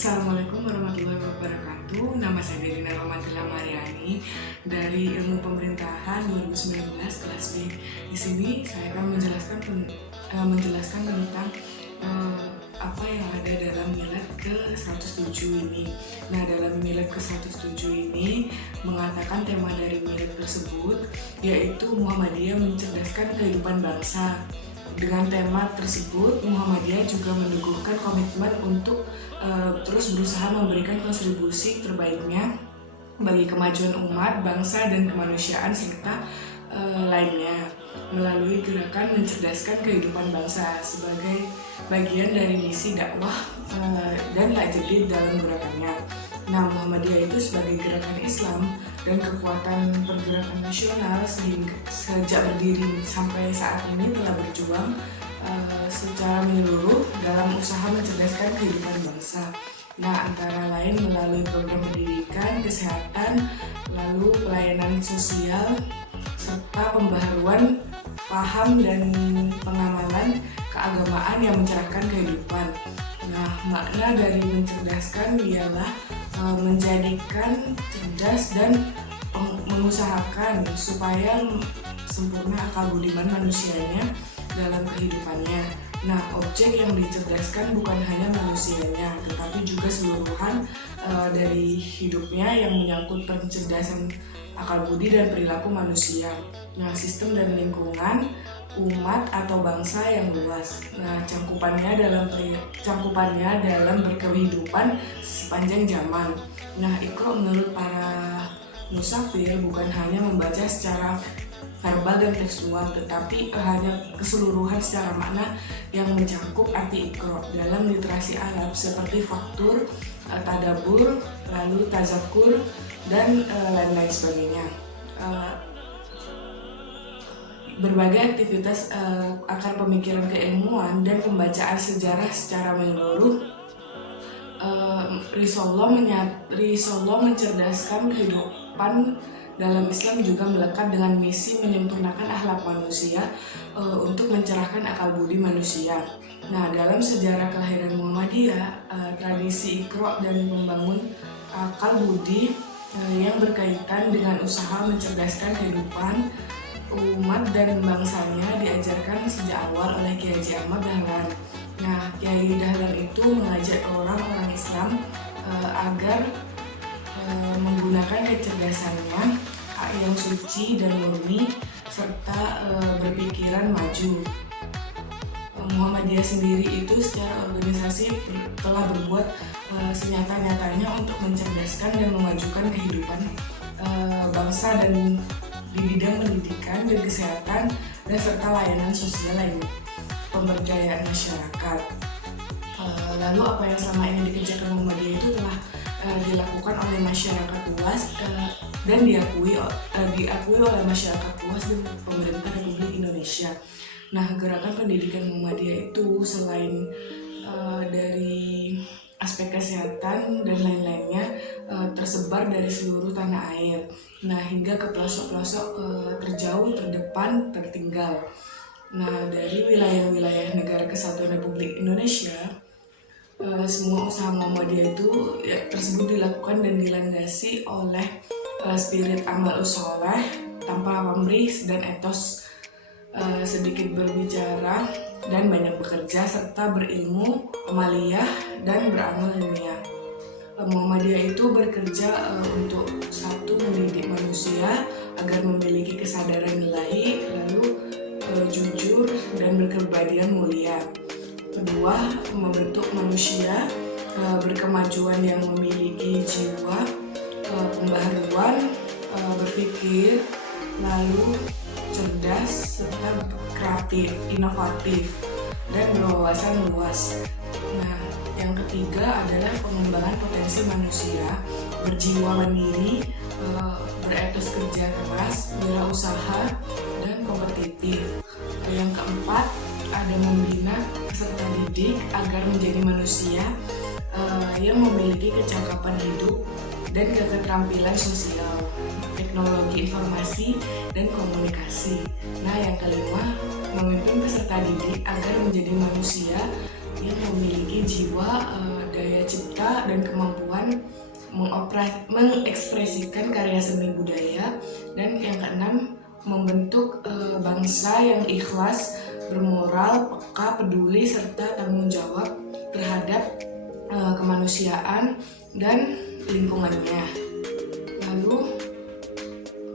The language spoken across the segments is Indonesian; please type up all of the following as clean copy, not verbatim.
Assalamualaikum warahmatullahi wabarakatuh. Nama saya Delina Romadila Mariani dari Ilmu Pemerintahan 2019 kelas B. Di sini saya akan menjelaskan tentang apa yang ada dalam milad ke-107 ini. Nah, dalam milad ke-107 ini mengatakan tema dari milad tersebut yaitu Muhammadiyah mencerdaskan kehidupan bangsa. Dengan tema tersebut, Muhammadiyah juga meneguhkan komitmen untuk terus berusaha memberikan kontribusi terbaiknya bagi kemajuan umat, bangsa, dan kemanusiaan serta lainnya melalui gerakan mencerdaskan kehidupan bangsa sebagai bagian dari misi dakwah dan tak jedit dalam gerakannya. Nah, Muhammadiyah itu sebagai gerakan Islam dan kekuatan pergerakan nasional sejak berdiri sampai saat ini telah berjuang secara menyeluruh dalam usaha mencerdaskan kehidupan bangsa. Nah, antara lain melalui program pendidikan, kesehatan, lalu pelayanan sosial, serta pembaharuan paham dan pengamalan keagamaan yang mencerahkan kehidupan. Nah, makna dari mencerdaskan ialah menjadikan cerdas dan mengusahakan supaya sempurna akal budiman manusianya dalam kehidupannya. Nah, objek yang dicerdaskan bukan hanya manusianya, tetapi juga seluruhan dari hidupnya yang menyangkut pencerdasan akal budi dan perilaku manusia. Nah, sistem dan lingkungan umat atau bangsa yang luas. Nah, cangkupannya dalam berkehidupan sepanjang zaman. Nah, Iqra menurut para musafir bukan hanya membaca secara verbal dan tekstual, tetapi hanya keseluruhan secara makna yang mencakup arti Iqra dalam literasi Arab seperti faktur, tadabur, lalu tazakur, dan lain-lain sebagainya. Berbagai aktivitas akar pemikiran keilmuan dan pembacaan sejarah secara menyeluruh Risollah mencerdaskan kehidupan dalam Islam juga melekat dengan misi menyempurnakan akhlak manusia untuk mencerahkan akal budi manusia. Nah, dalam sejarah kelahiran Muhammadiyah, tradisi Iqra dan membangun akal budi yang berkaitan dengan usaha mencerdaskan kehidupan umat dan bangsanya diajarkan sejak awal oleh Kiai Haji Ahmad Dahlan. Nah, Kiai Dahlan itu mengajak orang-orang Islam agar menggunakan kecerdasannya yang suci dan murni serta berpikiran maju. Muhammadiyah sendiri itu secara organisasi telah berbuat senyata-nyatanya untuk mencerdaskan dan memajukan kehidupan bangsa dan di bidang pendidikan dan kesehatan dan serta layanan sosial lain pemberdayaan masyarakat. Lalu apa yang selama ini dikerjakan Muhammadiyah itu telah dilakukan oleh masyarakat luas dan diakui oleh masyarakat luas dan pemerintah Republik Indonesia. Nah, gerakan pendidikan Muhammadiyah itu selain dari aspek kesehatan dan lain-lainnya tersebar dari seluruh tanah air. Nah, hingga ke pelosok-pelosok terjauh, terdepan, tertinggal. Nah, dari wilayah-wilayah Negara Kesatuan Republik Indonesia, semua usaha Muhammadiyah itu tersebut dilakukan dan dilandasi oleh spirit amal usoleh tanpa pamrih dan etos sedikit berbicara dan banyak bekerja serta berilmu, amaliyah, dan beramal ilmiah. Muhammadiyah itu bekerja untuk satu, mendidik manusia agar memiliki kesadaran ilahi, lalu jujur dan berkepribadian mulia. Kedua, membentuk manusia berkemajuan yang memiliki jiwa pembaharuan, berpikir, lalu cerdas serta kreatif, inovatif, dan berwawasan luas. Nah, yang ketiga adalah pengembangan potensi manusia, berjiwa mandiri, beretos kerja keras, wirausaha, dan kompetitif. Yang keempat, ada membina peserta didik agar menjadi manusia yang memiliki kecakapan hidup dan keterampilan sosial, teknologi informasi, dan komunikasi. Nah, yang kelima, memimpin peserta didik agar menjadi manusia yang memiliki jiwa daya cipta dan kemampuan mengekspresikan karya seni budaya. Dan yang keenam, membentuk bangsa yang ikhlas, bermoral, peka, peduli, serta tanggung jawab terhadap kemanusiaan dan lingkungannya. Lalu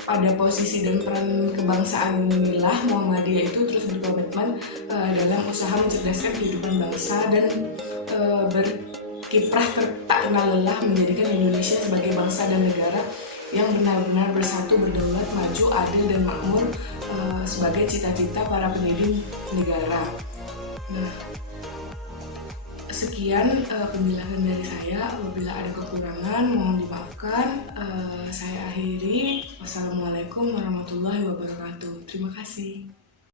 pada posisi dan peran kebangsaan inilah Muhammadiyah itu terus berkomitmen dalam usaha mencerdaskan kehidupan bangsa dan berkiprah tak kenal lelah menjadikan Indonesia sebagai bangsa dan negara yang benar-benar bersatu, berdaulat, maju, adil, dan makmur sebagai cita-cita para pendiri negara. Nah, sekian penjelasan dari saya. Apabila ada kekurangan mohon dimaafkan. Saya akhiri. Wassalamualaikum warahmatullahi wabarakatuh. Terima kasih.